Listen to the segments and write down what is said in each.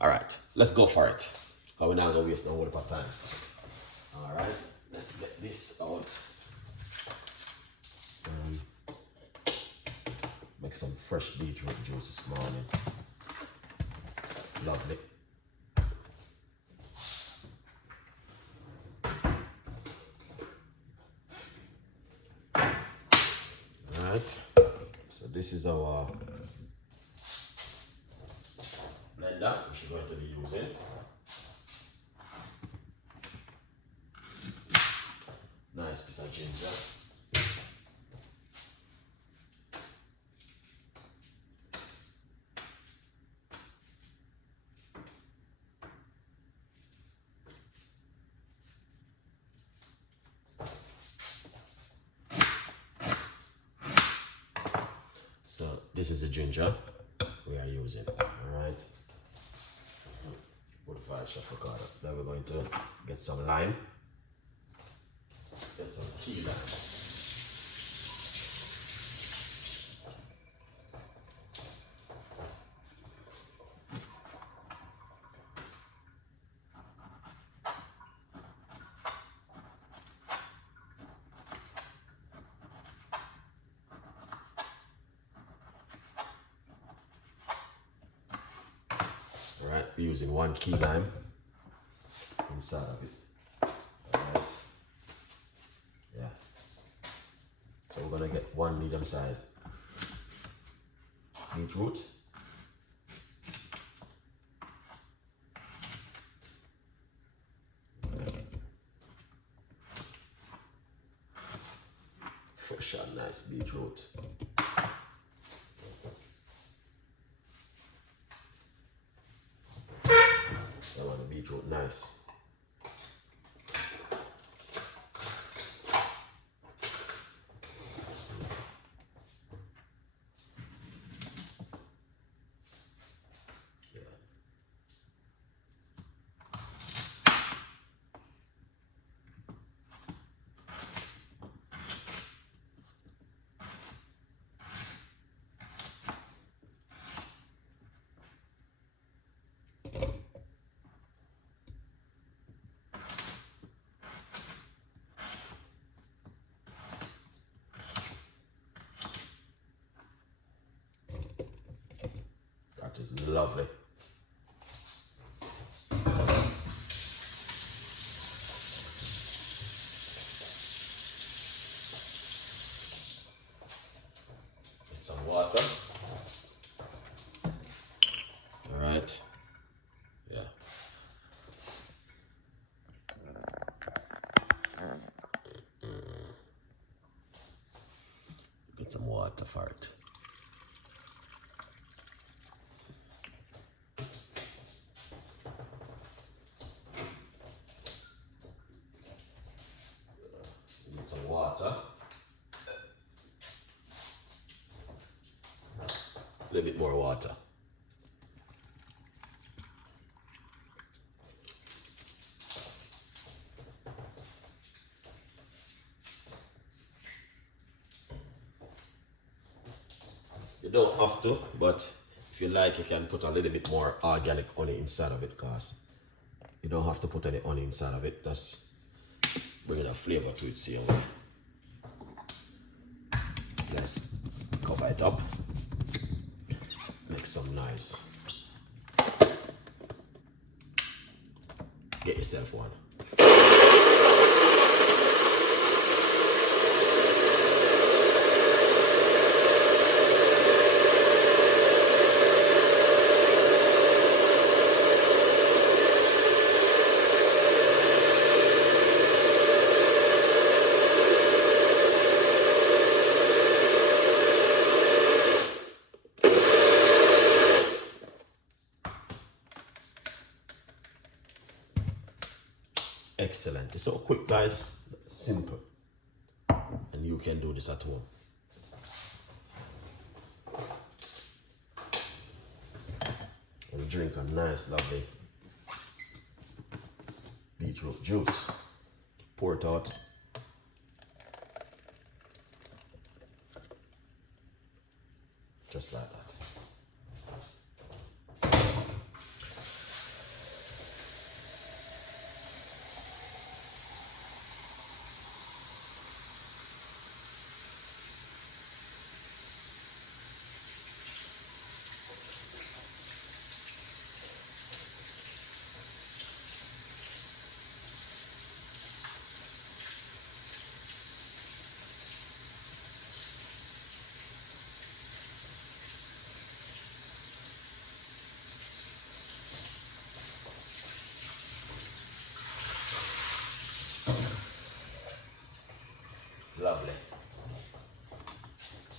All right, let's go for it. Because we're not going to waste no more of time. All right, let's get this out. Make some fresh beetroot juice this morning. Lovely. All right, so this is our blender which we're going to be using. Nice piece of ginger. So this is the ginger we are using. All right. Good five, Chef Ricardo. Then we're going to get some lime. Get some key lime. Alright, we're using 1 key lime inside of it. Alright. Yeah. So we're gonna get 1 medium size beetroot. Fresh and nice beetroot. I want the beetroot nice. That is lovely. Get some water. All right. Yeah. Get some water for it. Need some water. A little bit more water. You don't have to, but if you like, you can put a little bit more organic honey inside of it, cause you don't have to put any honey inside of it. That's bringing a flavor to it same way. Let's cover it up. Make some nice. Get yourself one. Excellent. It's so quick, guys. Simple. And you can do this at home. And drink a nice, lovely beetroot juice. Pour it out. Just like that.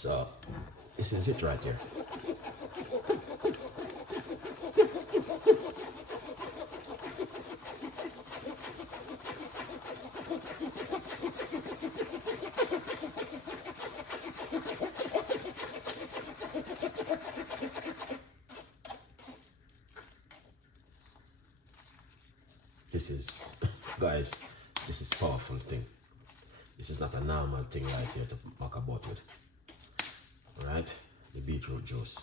So this is it right here. This is, guys, this is powerful thing. This is not a normal thing right here to talk about with. Alright, the beetroot juice.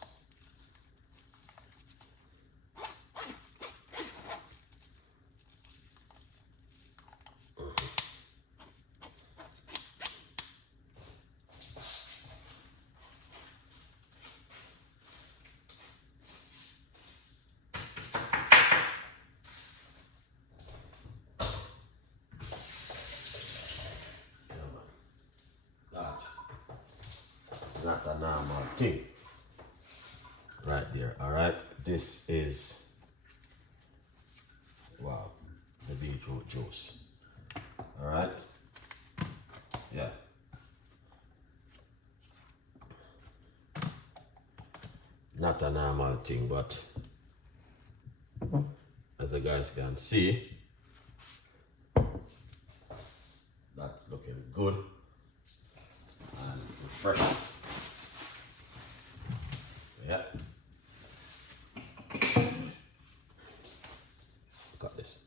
It's not a normal thing right there. All right, this is, wow, the beetroot juice. All right, yeah, not a normal thing, but as the guys can see, that's looking good and refreshing. Yeah. Look at this.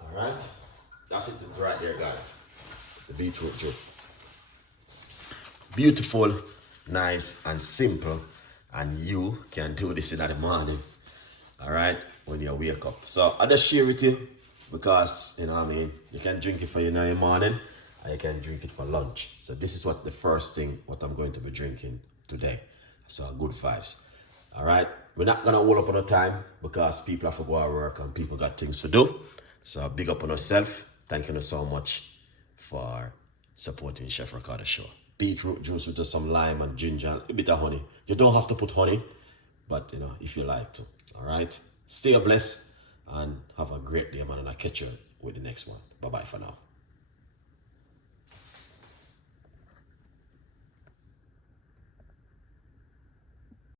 All right. That's it. It's right there, guys. The beetroot juice. Beautiful, nice, and simple. And you can do this in the morning, all right, when you wake up. So I just share with you because, you know what I mean, you can drink it for in the morning and you can drink it for lunch. So this is what the first thing what I'm going to be drinking today. So good vibes, all right. We're not gonna hold up on the time because people have to go to work and people got things to do. So big up on yourself. Thank you so much for supporting Chef Ricardo show. Beetroot juice with just some lime and ginger, a bit of honey. You don't have to put honey, but you know, if you like to. All right. Stay blessed and have a great day, man. And I'll catch you with the next one. Bye bye for now.